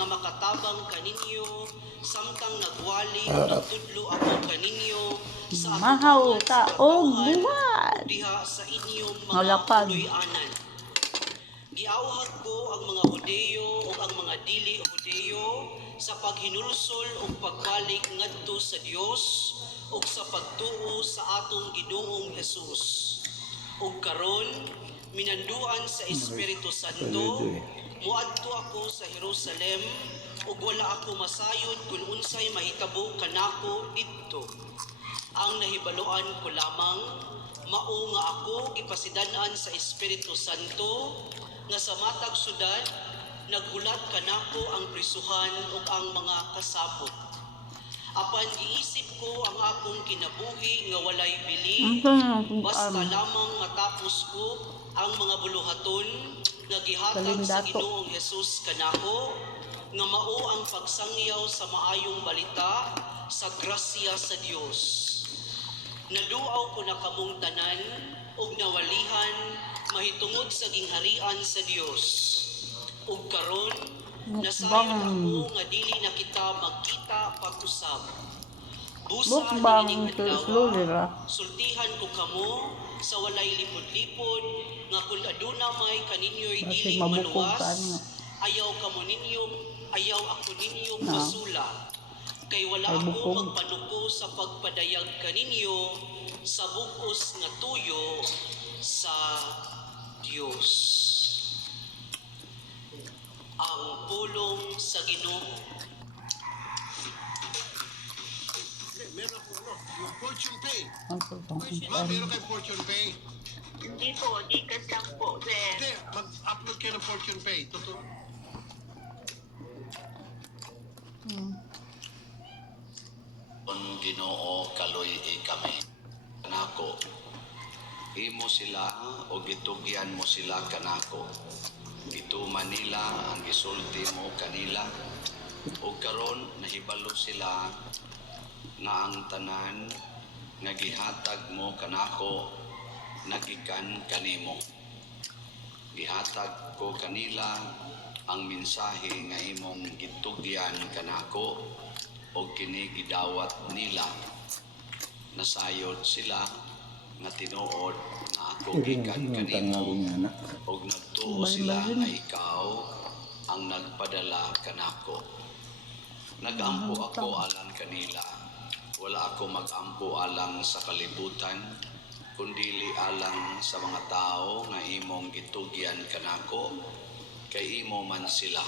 nga makatabang kaninyo samtang nagwali o nagtudlo ako kaninyo sa mahaw atubangan ta sa og katawhan buwan. ug diha sa inyong mga Malapad. puloy-anan. Giawhag ko ang mga Hudeyo ug ang mga dili Hudeyo sa paghinulsol ug pagbalik ngadto sa Dios ug sa pagtuo sa atong Ginoong Hesus. Ug karon minanduan sa Espiritu Santo, muadto ako sa Jerusalem ug wala ako masayod kung unsay mahitabo kanako didto. Ang nahibaluan ko lamang mao nga ako gipasidan-an sa Espiritu Santo nga sa matag syudad naghulat kanako ang prisuhan ug ang mga kasabot. Apan giisip ko ang akong kinabuhi nga walay bili, basta lamang matapos ko ang mga buluhaton nga gihatag sa Ginoong Hesus kanako, nga mao ang pagsangyaw sa maayong balita sa grasya sa Dios. Naduaw ko na kamong tanan ug nawalihan mahitungod sa gingharian sa Dios. Ug karon nasayod ako nga dili na kita magkita pag-usab. Busa nining adlaw, sultihan ko kamo sa walay lipod-lipod nga kung aduna may kaninyo'y dili maluwas, ayaw ako ninyong masula. Kay wala ako magpanuko sa pagpadayag kaninyo sa bug-os nga tuyo sa Dios. Ang pulong sa Ginoo. Meron ako yung fortune pay. Ma'am, meron kayo fortune pay? Hindi po, di ka lang po, sir. Hindi, mag-upload kayo ng fortune pay. Totoo. Ang Ginoo kaloy kami. Kanako, imo sila o gitugyan mo sila kanako. Gituman nila ang gisulti mo kanila. O karon nahibalo sila na ang tanan nga gihatag mo kanako nagikan kanimo. Gihatag ko kanila ang mensahe nga imong gitugyan kanako o kini gidawat nila. Nasayod sila nga tinuod na ako gikan kanimo o nagtuo sila nga ikaw ang nagpadala kanako. Nagampo ako alang kanila. Wala ako magampo alang sa kalibutan, kundili alang sa mga tao nga imong gitugyan kanako, kay imo man sila.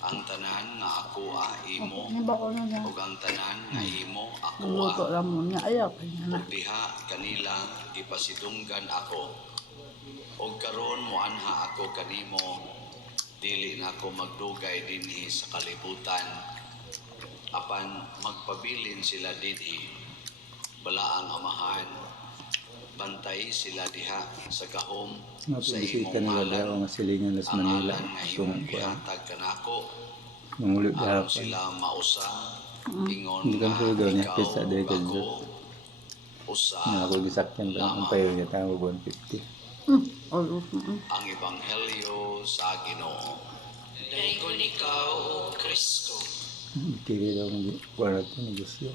Ang tanan nga ako imo, ug ang tanan nga imo ako ug diha kanila gipasidunggan ako. Ug karon moanha ako kanimo, dili na ako magdugay dinhi sa kalibutan. Apan magpabilin sila dinhi, bala ang amahan, bantay sila diha sa gahom sa imong ngalan, ang ngalan nga imong gihatag kanako. Aron sila mausa, ingon nga ikaw ako, usa ang ebanghelyo sa Ginoo. Dayon ikaw, O Kristo. Tiri daw ng kuwarto ni Gusto.